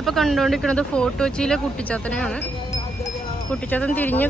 ഇപ്പൊ കണ്ടുകൊണ്ടിരിക്കുന്നത് ഫോർട്ട് കൊച്ചിയിലെ കുട്ടിച്ചാത്തനെയാണ് കുട്ടിച്ചാത്തൻ തിരിഞ്ഞു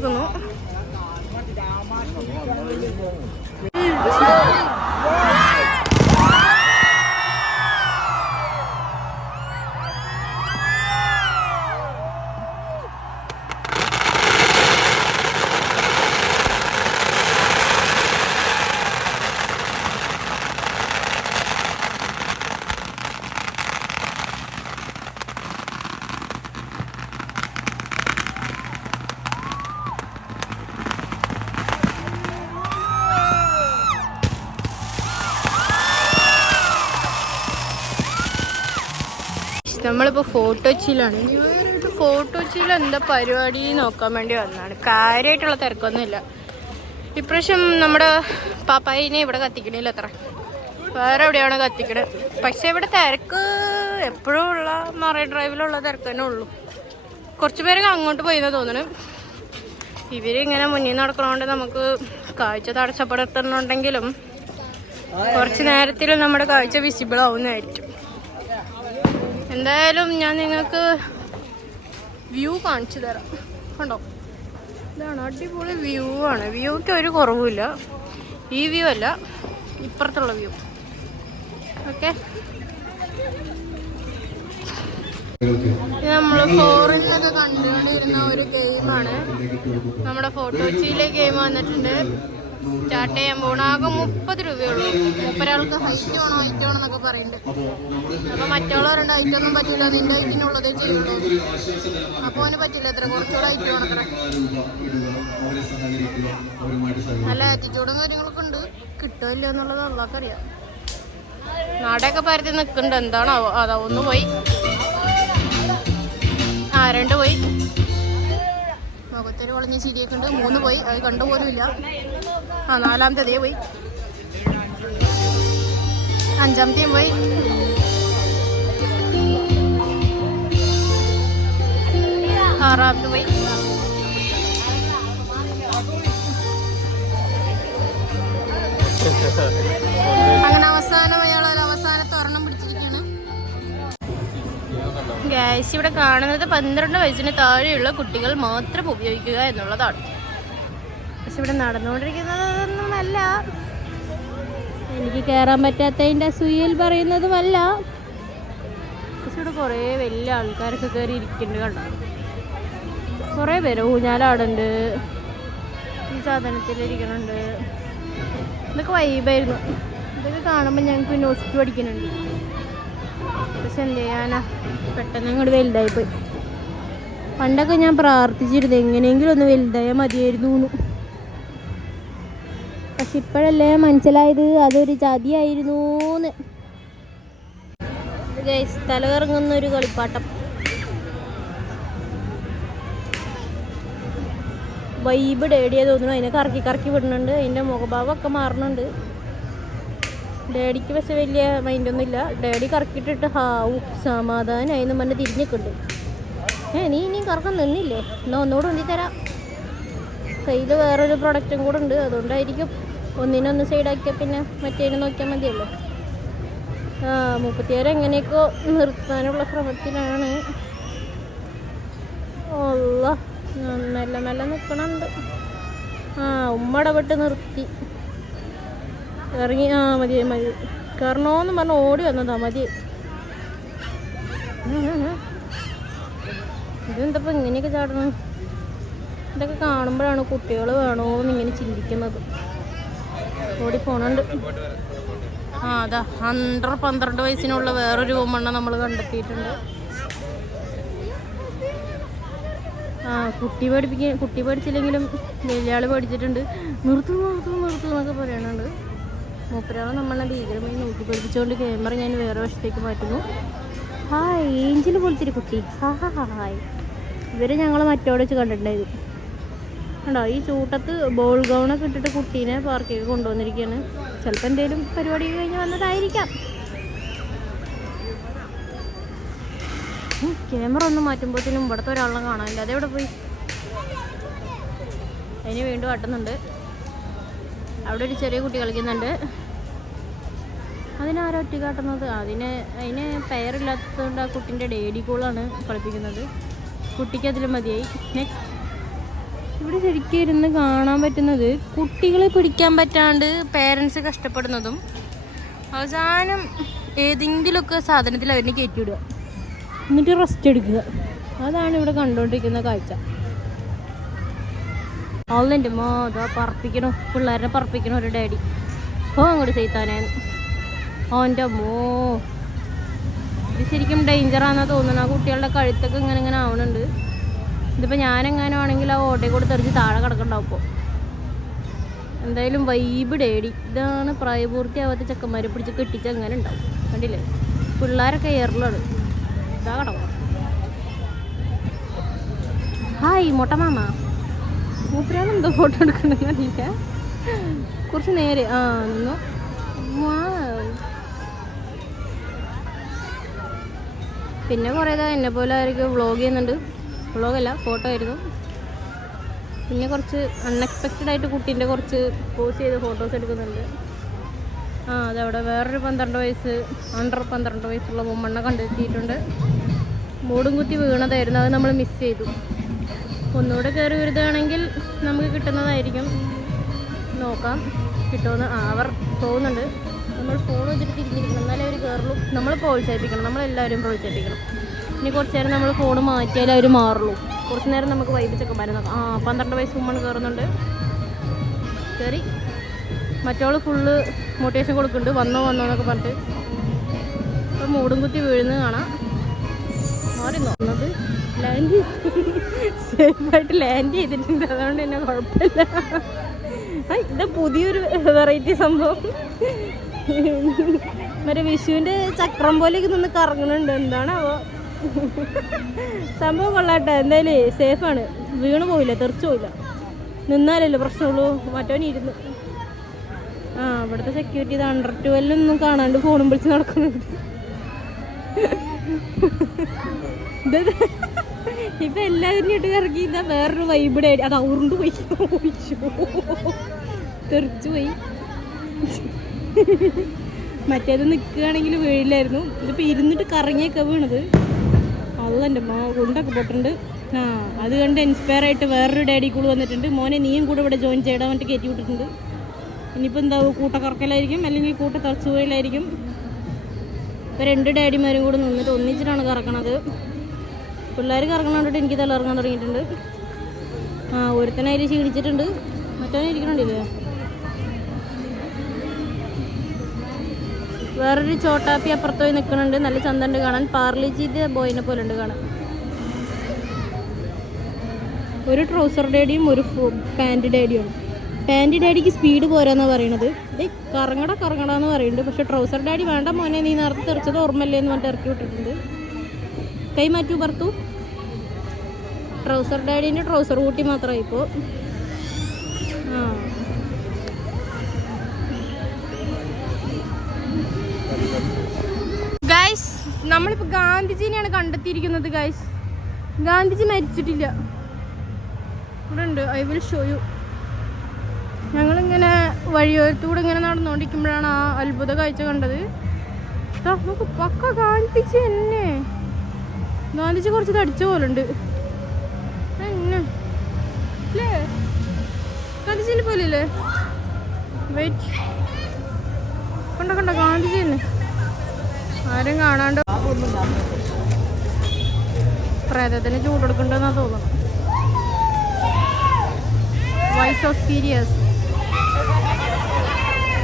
ഫോർട്ട് ഫോട്ടോച്ചിയിലാണ് ഫോട്ടോച്ചിയിൽ എന്താ പരിപാടി നോക്കാൻ വേണ്ടി വന്നാണ്. കാര്യമായിട്ടുള്ള തിരക്കൊന്നുമില്ല. ഇപ്രാവശ്യം നമ്മുടെ പാപ്പായിനെ ഇവിടെ കത്തിക്കണില്ല അത്ര. വേറെ എവിടെയാണ് കത്തിക്കണത് പക്ഷെ ഇവിടെ തിരക്ക് എപ്പോഴും ഉള്ള മറൈൻ ഡ്രൈവിലുള്ള തിരക്ക് തന്നെ ഉള്ളൂ. കുറച്ച് പേരൊക്കെ അങ്ങോട്ട് പോയിന്ന് തോന്നുന്നു ഇവരിങ്ങനെ മുന്നിൽ നടക്കണോണ്ട് നമുക്ക് കാഴ്ച തടസ്സപ്പെടുത്തുന്നുണ്ടെങ്കിലും കുറച്ച് നേരത്തിൽ നമ്മുടെ കാഴ്ച വിസിബിൾ ആവുന്നതായിരിക്കും. എന്തായാലും ഞാൻ നിങ്ങൾക്ക് വ്യൂ കാണിച്ചു തരാം. കണ്ടോ? ഇതാണ് അടിപൊളി വ്യൂ ആണ്. വ്യൂക്ക് ഒരു കുറവുമില്ല. ഈ വ്യൂ അല്ല ഇപ്പുറത്തുള്ള വ്യൂ. ഓക്കെ? നമ്മൾ ഫോറിനൊക്കെ കണ്ടുകൊണ്ടിരുന്ന ഒരു ഗെയിമാണ് നമ്മുടെ ഫോട്ടോ കൊച്ചിയിലെ ഗെയിം വന്നിട്ടുണ്ട്. സ്റ്റാർട്ട് ചെയ്യാൻ പോകണം ആകെ മുപ്പത് രൂപയുള്ളൂ. മുപ്പൊരാൾക്ക് ഹൈറ്റ് വേണോ ഹൈറ്റ് വേണം എന്നൊക്കെ പറയുന്നുണ്ട് അപ്പൊ മറ്റുള്ളവരുണ്ട് ഹൈറ്റ് ഒന്നും പറ്റില്ല. നിന്റെ ഹൈറ്റിനുള്ളതേ ചെയ്യുള്ളൂ. അപ്പൊ അവന് പറ്റില്ല എത്ര കുറച്ചുകൂടെ ഹൈറ്റ് വേണം നല്ല ആറ്റിറ്റ്യൂഡും കാര്യങ്ങളൊക്കെ ഉണ്ട്. കിട്ടില്ല എന്നുള്ളത് അള്ളാക്കറിയാം. നാടൊക്കെ പരത്തി നിൽക്കുന്നുണ്ട് എന്താണോ അതാ ഒന്ന് പോയി. ആ രണ്ട് പോയി. മുഖത്തൊരു വളഞ്ഞ ചിരിയൊക്കെ ഉണ്ട്. മൂന്ന് പോയി. അത് കണ്ടുപോലും ഇല്ല. ആ നാലാമത്തെ അതേ പോയി. അഞ്ചാമത്തെയും പോയി. ആറാമത്തെ പോയി. അങ്ങനെ അവസാനം അയാൾ ഗ്യാസ് ഇവിടെ കാണുന്നത് പന്ത്രണ്ട് വയസ്സിന് താഴെയുള്ള കുട്ടികൾ മാത്രം ഉപയോഗിക്കുക എന്നുള്ളതാണ്. പക്ഷെ ഇവിടെ നടന്നുകൊണ്ടിരിക്കുന്നതൊന്നുമല്ല. എനിക്ക് കയറാൻ പറ്റാത്തതിന്റെ അസൂയയിൽ പറയുന്നതുമല്ല. പക്ഷെ ഇവിടെ കുറേ വലിയ ആൾക്കാരൊക്കെ കയറി ഇരിക്കുന്നുണ്ട് കണ്ടോ? കുറേ പേര് ഊഞ്ഞാലാടുണ്ട് ഈ സാധനത്തിലിരിക്കണുണ്ട് ഇതൊക്കെ വൈബായിരുന്നു ഇതൊക്കെ കാണുമ്പോൾ ഞങ്ങൾക്ക് നോസ്റ്റ് പഠിക്കുന്നുണ്ട് പക്ഷെ എന്ത് ചെയ്യാനാ? പെട്ടെന്ന് അങ്ങോട്ട് വലുതായിപ്പോയി പണ്ടൊക്കെ ഞാൻ പ്രാർത്ഥിച്ചിരുന്നു എങ്ങനെയെങ്കിലും ഒന്ന് വലുതായാൽ മതിയായിരുന്നു. പക്ഷെ ഇപ്പോഴല്ലേ മനസ്സിലായത് അതൊരു ചതിയായിരുന്നൂന്ന് തലകറങ്ങുന്ന ഒരു കളിപ്പാട്ടം. വൈബ് ഡേഡിയെ തോന്നുന്നു. അതിനെ കറക്കി കറക്കി വിടുന്നുണ്ട്. അതിന്റെ മുഖഭാവമൊക്കെ മാറുന്നുണ്ട്. ഡാഡിക്ക് പക്ഷെ വലിയ മൈൻഡൊന്നും ഇല്ല. ഡാഡി കറക്കിയിട്ടിട്ട് ഹാവു സമാധാനമായി എന്ന് പറഞ്ഞ് തിരിഞ്ഞിട്ടുണ്ട്. ഏ നീ ഇനിയും കറക്കം നിന്നില്ലേ? എന്നാ ഒന്നുകൂടെ ഉന്തി തരാം. കയ്യിൽ വേറൊരു പ്രൊഡക്റ്റും കൂടെ ഉണ്ട്. അതുകൊണ്ടായിരിക്കും ഒന്നിനൊന്ന് സൈഡാക്കിയാൽ പിന്നെ മറ്റേനെ നോക്കിയാൽ മതിയല്ലോ. ആ മുപ്പത്തിയാറ് എങ്ങനെയൊക്കെ നിർത്താനുള്ള ശ്രമത്തിലാണ്. ഓല്ല മെല്ലെ മെല്ലെ നിൽക്കണുണ്ട് ആ ഉമ്മടപെട്ട് നിർത്തി. ഇറങ്ങി ആ മതി മതി. കയറണോന്ന് പറഞ്ഞ് ഓടി വന്നതാ മതി. ഇതെന്തപ്പോൾ ഇങ്ങനെയൊക്കെ ചാടണം ഇതൊക്കെ കാണുമ്പോഴാണ് കുട്ടികൾ വേണോ എന്ന് ഇങ്ങനെ ചിന്തിക്കുന്നത്. ഓടി പോണുണ്ട്. ആ അതാ അണ്ടർ പന്ത്രണ്ട് വയസ്സിനുള്ള വേറൊരു മണ്ണ നമ്മൾ കണ്ടെത്തിയിട്ടുണ്ട്. ആ കുട്ടി പഠിപ്പിക്കാൻ കുട്ടി പഠിച്ചില്ലെങ്കിലും വലിയ ആൾ പഠിച്ചിട്ടുണ്ട്. നിർത്തു നിർത്തു നിർത്തു എന്നൊക്കെ പറയണുണ്ട്. മൂപ്പരാളെ നമ്മളെ ഭീകരമായി നോക്കി പഠിപ്പിച്ചുകൊണ്ട് ക്യാമറ ഞാൻ വേറെ വശത്തേക്ക് മാറ്റുന്നു. ഹായ് ഏഞ്ചൽ പോലത്തെ കുട്ടി. ഹാ ഹാ ഹായ് ഇവരെ ഞങ്ങൾ മറ്റോടെ വെച്ച് കണ്ടിട്ടുണ്ടായിരുന്നു കണ്ടോ ഈ ചൂട്ടത്ത് ബോൾ ഗൗണൊക്കെ ഇട്ടിട്ട് കുട്ടീനെ പാർക്കിലേക്ക് കൊണ്ടുവന്നിരിക്കുകയാണ് ചിലപ്പോൾ എന്തെങ്കിലും പരിപാടി കഴിഞ്ഞ് വന്നതായിരിക്കാം. ക്യാമറ ഒന്ന് മാറ്റുമ്പോഴത്തേനും ഇവിടുത്തെ ഒരാളെ കാണാനില്ല. അതെവിടെ പോയി? അതിന് വീണ്ടും ആട്ടുന്നുണ്ട് അവിടെ ഒരു ചെറിയ കുട്ടി കളിക്കുന്നുണ്ട്. അതിനാരോ ഒറ്റ കാട്ടുന്നത് അതിന് അതിന് പെയറില്ലാത്തതുകൊണ്ട് ആ കുട്ടിന്റെ ഡേഡി കൂളാണ് കളിപ്പിക്കുന്നത്. കുട്ടിക്ക് അതിൽ മതിയായി. നെക്സ്റ്റ് ഇവിടെ ശരിക്കും ഇരുന്ന് കാണാൻ പറ്റുന്നത് കുട്ടികളെ പിടിക്കാൻ പറ്റാണ്ട് പേരൻസ് കഷ്ടപ്പെടുന്നതും അവസാനം ഏതെങ്കിലുമൊക്കെ സാധനത്തിൽ അവരിനെ കയറ്റി വിടുക എന്നിട്ട് റെസ്റ്റ് എടുക്കുക. അതാണ് ഇവിടെ കണ്ടുകൊണ്ടിരിക്കുന്ന കാഴ്ച. ഓൺലൈന്റെ മോ അതാ പറപ്പിക്കണു. പിള്ളേരെ പറപ്പിക്കണു ഒരു ഡാഡി. ഓ അങ്ങോട്ട് ചെയ്താനേന്ന് ഓന്റെ മോ ഇത് ശരിക്കും ഡേഞ്ചറാന്നാ തോന്നുന്നു. ആ കുട്ടികളുടെ കഴുത്തൊക്കെ ഇങ്ങനെ ഇങ്ങനെ ആവണുണ്ട്. ഇതിപ്പോൾ ഞാനെങ്ങാനും ആണെങ്കിൽ ആ ഓട്ടയെ കൂടെ തെറിച്ച് താഴെ കിടക്കണ്ടാവും എന്തായാലും വൈബ് ഡേഡി. ഇതാണ് പ്രായപൂർത്തിയാവാത്ത ചെക്കന്മാരെ പിടിച്ച് കെട്ടിച്ച് അങ്ങനെ ഉണ്ടാവും കണ്ടില്ലേ? പിള്ളേരൊക്കെ എയറിലാണ് ഇതാ കിടക്കണം. ഹായ് മൊട്ട മാമ. മൂപ്പരാണ് എന്തോ ഫോട്ടോ എടുക്കണ്ടെന്നറിയില്ല കുറച്ച് നേരെ ആ പിന്നെ കുറേ ഇതാ എന്നെ പോലെ ആയിരിക്കും വ്ളോഗ് ചെയ്യുന്നുണ്ട്. വ്ളോഗല്ല ഫോട്ടോ ആയിരുന്നു. പിന്നെ കുറച്ച് അൺഎക്സ്പെക്റ്റഡ് ആയിട്ട് കുട്ടീന്റെ കുറച്ച് പോസ്റ്റ് ചെയ്ത് ഫോട്ടോസ് എടുക്കുന്നുണ്ട്. ആ അതവിടെ വേറൊരു പന്ത്രണ്ട് വയസ്സ് അണ്ടർ പന്ത്രണ്ട് വയസ്സുള്ള മുമ്മണ്ണ കണ്ടെത്തിയിട്ടുണ്ട്. മൂടും കുത്തി വീണതായിരുന്നു അത് നമ്മൾ മിസ് ചെയ്തു. ഒന്നുകൂടെ കയറി വരുതാണെങ്കിൽ നമുക്ക് കിട്ടുന്നതായിരിക്കും. നോക്കാം. കിട്ടുമെന്ന് ആ അവർ പോകുന്നുണ്ട്. നമ്മൾ ഫോൺ വെച്ചിട്ട് തിരിഞ്ഞിരിക്കണം എന്നാലേ അവർ കയറുള്ളൂ. നമ്മൾ പ്രോത്സാഹിപ്പിക്കണം. നമ്മളെല്ലാവരും പ്രോത്സാഹിപ്പിക്കണം. ഇനി കുറച്ച് നേരം നമ്മൾ ഫോൺ മാറ്റിയാലേ അവർ മാറുള്ളൂ. കുറച്ച് നേരം നമുക്ക് വൈബിച്ചൊക്കെ നോക്കാം ആ പന്ത്രണ്ട് വയസ്സ് ഉമ്മണ് കയറുന്നുണ്ട്. കയറി. മറ്റോൾ ഫുള്ള് മോട്ടിവേഷൻ കൊടുക്കുന്നുണ്ട്. വന്നോ വന്നോ എന്നൊക്കെ പറഞ്ഞിട്ട്. ഇപ്പം മൂടും കുത്തി വീഴുന്നത് കാണാം. മാറി നോക്കുന്നത് ലാൻഡ് സേഫായിട്ട് ലാൻഡ് ചെയ്തിട്ടുണ്ട്. അതുകൊണ്ട് തന്നെ കുഴപ്പമില്ല. ഇത് പുതിയൊരു വെറൈറ്റി സംഭവം. മറ്റേ വിഷുവിന്റെ ചക്രം പോലെയൊക്കെ നിന്ന് കറങ്ങുന്നുണ്ട് എന്താണ് എന്താണാവോ സംഭവം കൊള്ളാട്ടെ. എന്തായാലും സേഫാണ് വീണ് പോയില്ല തെറിച്ചു പോയില്ല നിന്നാലല്ലേ പ്രശ്നമുള്ളൂ. മറ്റവൻ ഇരുന്നു. ആ ഇവിടുത്തെ സെക്യൂരിറ്റി ഇത് അണ്ടർ ട്വൽവൊന്നും കാണാണ്ട് ഫോണും വിളിച്ച് നടക്കുന്നുണ്ട്. ഇപ്പൊ എല്ലാവരും ഇട്ട് ഇറങ്ങി ഇതാ വേറൊരു വൈബിടെ അത് ഉരുണ്ട് പോയി. തെറിച്ചു പോയി. മറ്റേത് നിൽക്കുകയാണെങ്കിൽ വീഴില്ലായിരുന്നു. ഇതിപ്പോ ഇരുന്നിട്ട് കറങ്ങിയൊക്കെ വീണത്. അള്ളന്റെ മോ കൊണ്ടൊക്കെ പൊട്ടുണ്ട്. ആ അത് കണ്ട് ഇൻസ്പയർ ആയിട്ട് വേറൊരു ഡാഡി കൂടെ വന്നിട്ടുണ്ട്. മോനെ നീയും കൂടെ ഇവിടെ ജോയിൻ ചെയ്യടാൻ വേണ്ടി കയറ്റി വിട്ടിട്ടുണ്ട്. ഇനിയിപ്പോൾ എന്താ കൂട്ടക്കറക്കലായിരിക്കും അല്ലെങ്കിൽ കൂട്ട തറച്ചുപോയിലായിരിക്കും ഇപ്പോൾ രണ്ട് ഡാഡിമാരും കൂടെ നിന്നിട്ട് ഒന്നിച്ചിട്ടാണ് കറക്കണത് പിള്ളേർ കറങ്ങണ കണ്ടിട്ട് എനിക്ക് തലയിറങ്ങാൻ തുടങ്ങിയിട്ടുണ്ട്. ആ ഒരുത്തനായി ക്ഷീണിച്ചിട്ടുണ്ട്. മറ്റവനെ ഇരിക്കണില്ലേ വേറൊരു ചോട്ടാപ്പി അപ്പുറത്ത് പോയി നിൽക്കുന്നുണ്ട് നല്ല ചന്തണ്ട് കാണാൻ. പാർലിജിന്റെ ബോയിനെ പോലെ ഉണ്ട് കാണാൻ. ഒരു ട്രൗസർ ഡാഡിയും ഒരു പാന്റ് ഡേഡിയും പാന്റ് ഡാഡിക്ക് സ്പീഡ് പോരാന്നാ പറയണത്. ഏ കറങ്ങട കറങ്ങടാന്ന് പറയുന്നുണ്ട് പക്ഷെ ട്രൗസർ ഡാഡി വേണ്ട മോനെ നീ നേരത്തെ തെറിച്ചത് ഓർമ്മയില്ലേ എന്ന് പറഞ്ഞിട്ട് ഇറക്കി വിട്ടിട്ടുണ്ട്. കൈ മാറ്റു പറത്തു ട്രൗസർ ഡാഡീന്റെ ട്രൗസർ കൂട്ടി മാത്രമായി ഇപ്പോൾ ആ. ഗൈസ് നമ്മളിപ്പോൾ ഗാന്ധിജീനെയാണ് കണ്ടെത്തിയിരിക്കുന്നത് ഗൈസ് ഗാന്ധിജി മരിച്ചിട്ടില്ല. ഇവിടെ ഉണ്ട്. ഐ വിൽ ഷോ യു ഞങ്ങളിങ്ങനെ വഴിയോരത്തൂടെ ഇങ്ങനെ നടന്നുകൊണ്ടിരിക്കുമ്പോഴാണ് ആ അത്ഭുത കാഴ്ച കണ്ടത്. ദാ നോക്ക് പക്ക ഗാന്ധിജി തന്നെ. ഗാന്ധിജി കുറച്ച് തടിച്ച പോലെ ഉണ്ട് അല്ലേ ഗാന്ധിജിനെ പോലെയല്ലേ? വെയിറ്റ് കണ്ട കണ്ട ഗാന്ധിജി തന്നെ ആരും കാണാണ്ട് പ്രേതത്തിന് ചൂടെടുക്കണ്ടെന്നാ തോന്നുന്നു. വോയിസ് ഓഫ് സീരിയസ്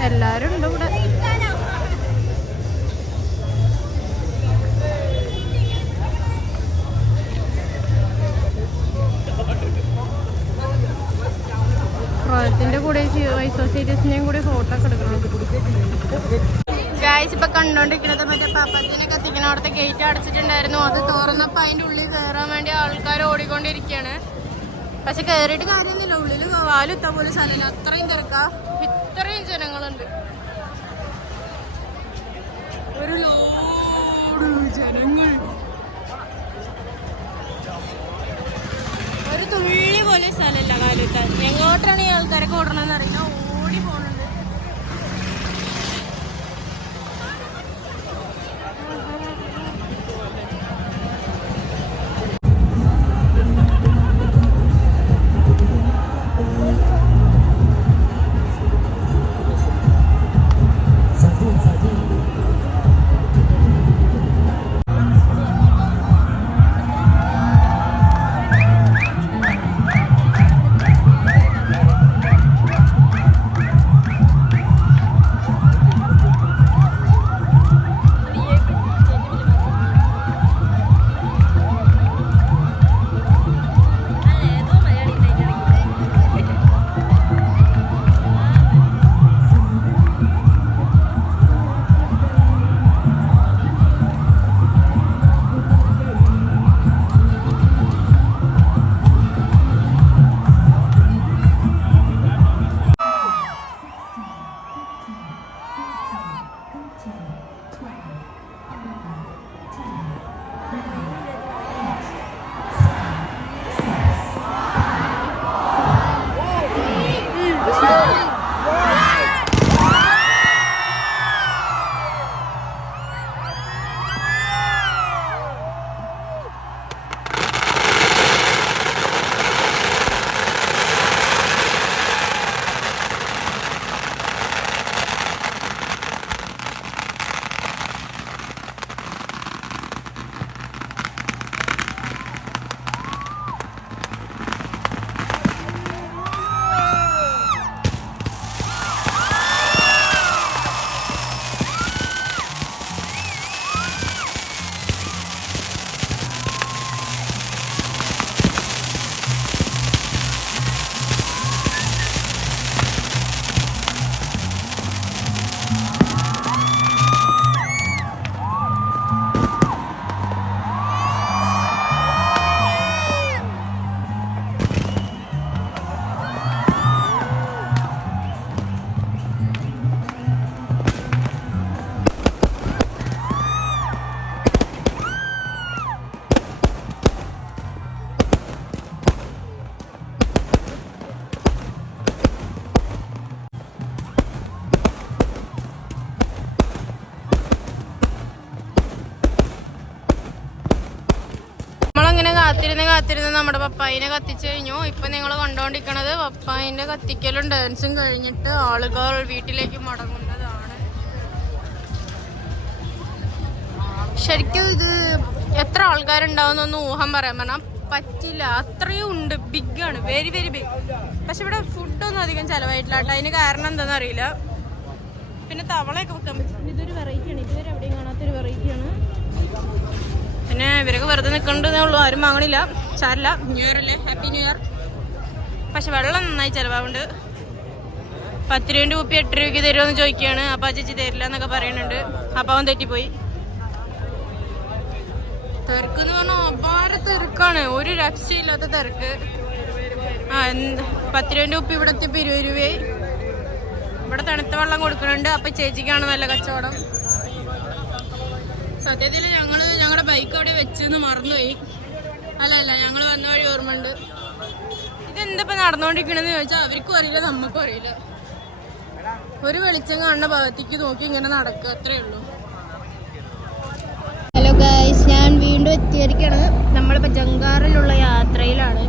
എല്ലാരും ഉണ്ട് ഇവിടെ. സീരിയസിന്റെയും കൂടി ഫോട്ടോ ഒക്കെ എടുക്കണം. ഗായ്സ് ഇപ്പൊ കണ്ടോണ്ടിരിക്കുന്നത് മറ്റേ പപ്പത്തിനെ കത്തിക്കണ അവിടുത്തെ ഗേറ്റ് അടച്ചിട്ടുണ്ടായിരുന്നു. അത് തുറന്നപ്പോ അതിന്റെ ഉള്ളിൽ കയറാൻ വേണ്ടി ആൾക്കാർ ഓടിക്കൊണ്ടിരിക്കുകയാണ് പക്ഷെ കയറിയിട്ട് കാര്യമൊന്നുമില്ല. ഉള്ളിൽ വാലുത്ത പോലെ സ്ഥലം അത്രയും തിരക്ക. ഇത്രയും ജനങ്ങളുണ്ട്. ഒരു ലോഡ് ജനങ്ങൾ. ഒരു തുള്ളി പോലെ സ്ഥലമില്ല കാലത്ത്. എങ്ങോട്ടാണ് ഈ ആൾക്കാരൊക്കെ ഓടണമെന്ന് അറിയില്ല. കാത്തിരുന്ന് നമ്മുടെ പപ്പായിനെ കത്തിച്ചു കഴിഞ്ഞു. ഇപ്പൊ നിങ്ങൾ കണ്ടോണ്ടിരിക്കണത് പപ്പായിന്റെ കത്തിക്കലും ഡാൻസും കഴിഞ്ഞിട്ട് ആളുകൾ വീട്ടിലേക്ക് മടങ്ങുന്നതാണ്. ശരിക്കും ഇത് എത്ര ആൾക്കാരുണ്ടാവുന്നൊന്നും ഊഹം പറയാൻ പറഞ്ഞാൽ പറ്റില്ല. അത്രയും ഉണ്ട്. ബിഗ് ആണ്. വെരി വെരി ബിഗ് പക്ഷെ ഇവിടെ ഫുഡൊന്നും അധികം ചെലവായിട്ടില്ല കേട്ടോ. അതിന് കാരണം എന്താണെന്ന് അറിയില്ല. പിന്നെ തവളയൊക്കെ വെക്കാൻ പറ്റും. ഇതൊരു വെറൈറ്റി ആണ്. ഇതുവരെ എവിടെയും കാണാത്തൊരു വെറൈറ്റി ആണ്. പിന്നെ ഇവരൊക്കെ വെറുതെ നിൽക്കണ്ടെന്നേ ഉള്ളൂ. ആരും വാങ്ങണില്ല. സാരില്ല ന്യൂ ഇയർ അല്ലേ ഹാപ്പി ന്യൂ ഇയർ പക്ഷെ വെള്ളം നന്നായി ചിലവാകുണ്ട് പത്ത് രൂപ കുപ്പി എട്ട് രൂപയ്ക്ക് തരുമെന്ന് ചോദിക്കുകയാണ്. അപ്പോൾ ചേച്ചി തരില്ല എന്നൊക്കെ പറയുന്നുണ്ട്. അപ്പോൾ അവൻ തെറ്റിപ്പോയി. തിരക്ക് എന്ന് പറഞ്ഞാൽ അപാര തിരക്കാണ്. ഒരു രക്ഷയില്ലാത്ത തിരക്ക്. ആ പത്ത് രൂപ കുപ്പി ഇവിടെ എത്തിയപ്പോൾ ഇരുപത് രൂപയായി. ഇവിടെ തണുത്ത വെള്ളം കൊടുക്കുന്നുണ്ട്. അപ്പൊ ചേച്ചിക്കാണ് നല്ല കച്ചവടം. സത്യത്തിൽ ഞങ്ങൾ ഞങ്ങളുടെ ബൈക്ക് അവിടെ വെച്ചെന്ന് മറന്നുപോയി. അല്ല അല്ല ഞങ്ങൾ വന്ന വഴി ഓർമ്മയുണ്ട്. ഇതെന്തപ്പോ നടന്നുകൊണ്ടിരിക്കണെന്ന് ചോദിച്ചാൽ അവർക്കും അറിയില്ല നമുക്കും അറിയില്ല. ഒരു വെളിച്ചം കാണുന്ന ഭാഗത്തേക്ക് നോക്കി ഇങ്ങനെ നടക്കുക അത്രേ ഉള്ളൂ. ഹലോ ഗൈസ് ഞാൻ വീണ്ടും എത്തിയിരിക്കുകയാണ് നമ്മളിപ്പോൾ ജംഗാറിലുള്ള യാത്രയിലാണ്.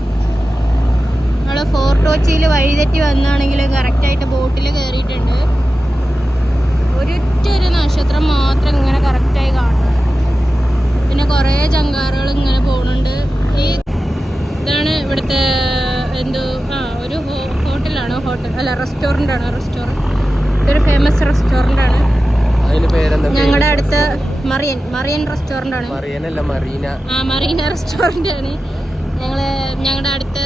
നമ്മൾ ഫോർട്ട് കൊച്ചിയിൽ വഴിതെറ്റി വന്നാണെങ്കിലും കറക്റ്റായിട്ട് ബോട്ടിൽ കയറിയിട്ടുണ്ട് ഒരൊറ്റൊരു നക്ഷത്രം മാത്രം ഇങ്ങനെ കറക്റ്റായി കാണുന്നു പിന്നെ കുറേ ജങ്കാറുകൾ ഇങ്ങനെ പോകുന്നുണ്ട് ഇതാണ് ഇവിടുത്തെ എന്തോ ആ ഒരു ഹോട്ടലാണ്? ഹോട്ടൽ അല്ല റെസ്റ്റോറന്റ്. ആണ് റെസ്റ്റോറന്റ് ഇതൊരു ഫേമസ് റെസ്റ്റോറന്റ് ആണ് ഞങ്ങളുടെ അടുത്ത് മറിയൻ മറിയൻ റെസ്റ്റോറന്റ് ആണ് ആ മറീന റെസ്റ്റോറന്റ് ആണ് ഞങ്ങൾ ഞങ്ങളുടെ അടുത്ത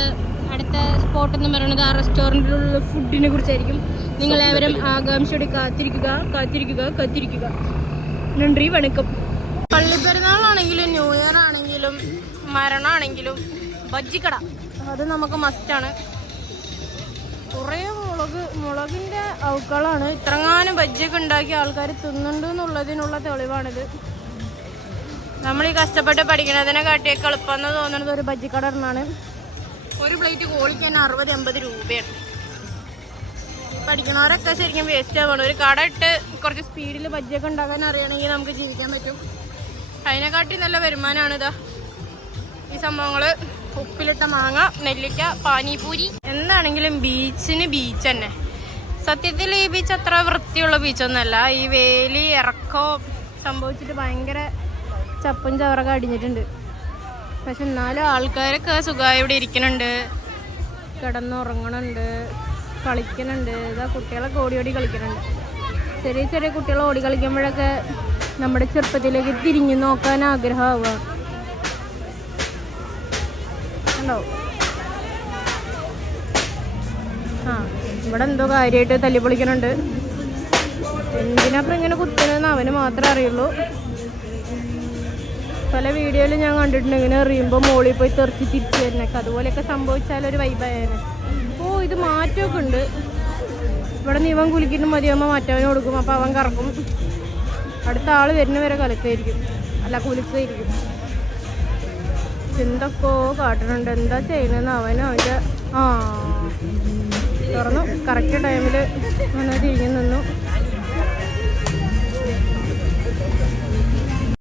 അടുത്ത സ്പോട്ട് എന്ന് പറയുന്നത് ആ റെസ്റ്റോറന്റിലുള്ള ഫുഡിനെ കുറിച്ചായിരിക്കും. നിങ്ങൾ ഏവരും ആകാംക്ഷയോടെ കാത്തിരിക്കുക കാത്തിരിക്കുക കാത്തിരിക്കുക. നന്ദി വണക്കം. പള്ളിപ്പെരുന്നാളാണെങ്കിലും ന്യൂ ഇയർ ആണെങ്കിലും മരണമാണെങ്കിലും ബജ്ജിക്കട. അത് നമുക്ക് മസ്റ്റാണ് കുറേ മുളക് മുളകിന്റെ ഔക്കളാണ് ഇത്രങ്ങാനും ബജ്ജിയൊക്കെ ഉണ്ടാക്കി ആൾക്കാർ തിന്നുണ്ട് എന്നുള്ളതിനുള്ള തെളിവാണിത്. നമ്മൾ ഈ കഷ്ടപ്പെട്ട് പഠിക്കണതിനെ കാട്ടിയൊക്കെ എളുപ്പമെന്ന് തോന്നുന്നത് ഒരു ബജ്ജിക്കട എന്നാണ്. ഒരു പ്ലേറ്റ് കോഴിക്ക് തന്നെ അറുപത് എൺപത് രൂപയാണ്. പഠിക്കണവരൊക്കെ ശരിക്കും വേസ്റ്റ് ആവുകയാണ് ഒരു കട ഇട്ട് കുറച്ച് സ്പീഡിൽ ബജ്ജിയൊക്കെ ഉണ്ടാക്കാൻ അറിയണമെങ്കിൽ നമുക്ക് ജീവിക്കാൻ പറ്റും. അതിനെക്കാട്ടി നല്ല വരുമാനമാണ് ഇതാ ഈ സംഭവങ്ങൾ. ഉപ്പിലിട്ട മാങ്ങ നെല്ലിക്ക പാനിപൂരി. എന്താണെങ്കിലും ബീച്ചിന് ബീച്ച് തന്നെ. സത്യത്തിൽ ഈ ബീച്ച് അത്ര വൃത്തിയുള്ള ബീച്ചൊന്നുമല്ല ഈ വേലി ഇറക്കോ സംഭവിച്ചിട്ട് ഭയങ്കര ചപ്പും ചവറൊക്കെ അടിഞ്ഞിട്ടുണ്ട്. പക്ഷെ എന്നാലും ആൾക്കാരൊക്കെ സുഖമായി ഇവിടെ ഇരിക്കുന്നുണ്ട്. കിടന്നുറങ്ങണുണ്ട്. കളിക്കുന്നുണ്ട്. ഇതാ കുട്ടികളൊക്കെ ഓടി ഓടി കളിക്കുന്നുണ്ട്. ചെറിയ ചെറിയ കുട്ടികൾ ഓടി കളിക്കുമ്പോഴൊക്കെ നമ്മുടെ ചെറുപ്പത്തിലേക്ക് തിരിഞ്ഞു നോക്കാൻ ആഗ്രഹമാവുക ഉണ്ടോ ആ ഇവിടെ എന്തോ കാര്യമായിട്ട് തല്ലി പൊളിക്കണുണ്ട്. എന്തിനപ്പം ഇങ്ങനെ കുത്തണെന്ന് അവന് മാത്രമേ അറിയുള്ളൂ. പല വീഡിയോയിൽ ഞാൻ കണ്ടിട്ടുണ്ട് ഇങ്ങനെ എറിയുമ്പോൾ മോളിൽ പോയി തെറിച്ച് തിരിച്ചു വരുന്നൊക്കെ അതുപോലെയൊക്കെ സംഭവിച്ചാൽ ഒരു വൈബായേനെ ഓ ഇത് മാറ്റമൊക്കെ ഉണ്ട്. ഇവിടെ നിന്ന് ഇവൻ കുലിക്കിട്ട് മതിയാകുമ്പോൾ മറ്റവന് കൊടുക്കും അപ്പോൾ അവൻ കറക്കും. അടുത്ത ആൾ വരുന്നവരെ കലക്കായിരിക്കും അല്ല കുലുക്കായിരിക്കും എന്തൊക്കെയോ കാട്ടുന്നുണ്ട്. എന്താ ചെയ്യണമെന്ന് അവനും അവന്റെ ആ തുറന്നു. കറക്റ്റ് ടൈമിൽ വന്ന് തിരിഞ്ഞു നിന്നു.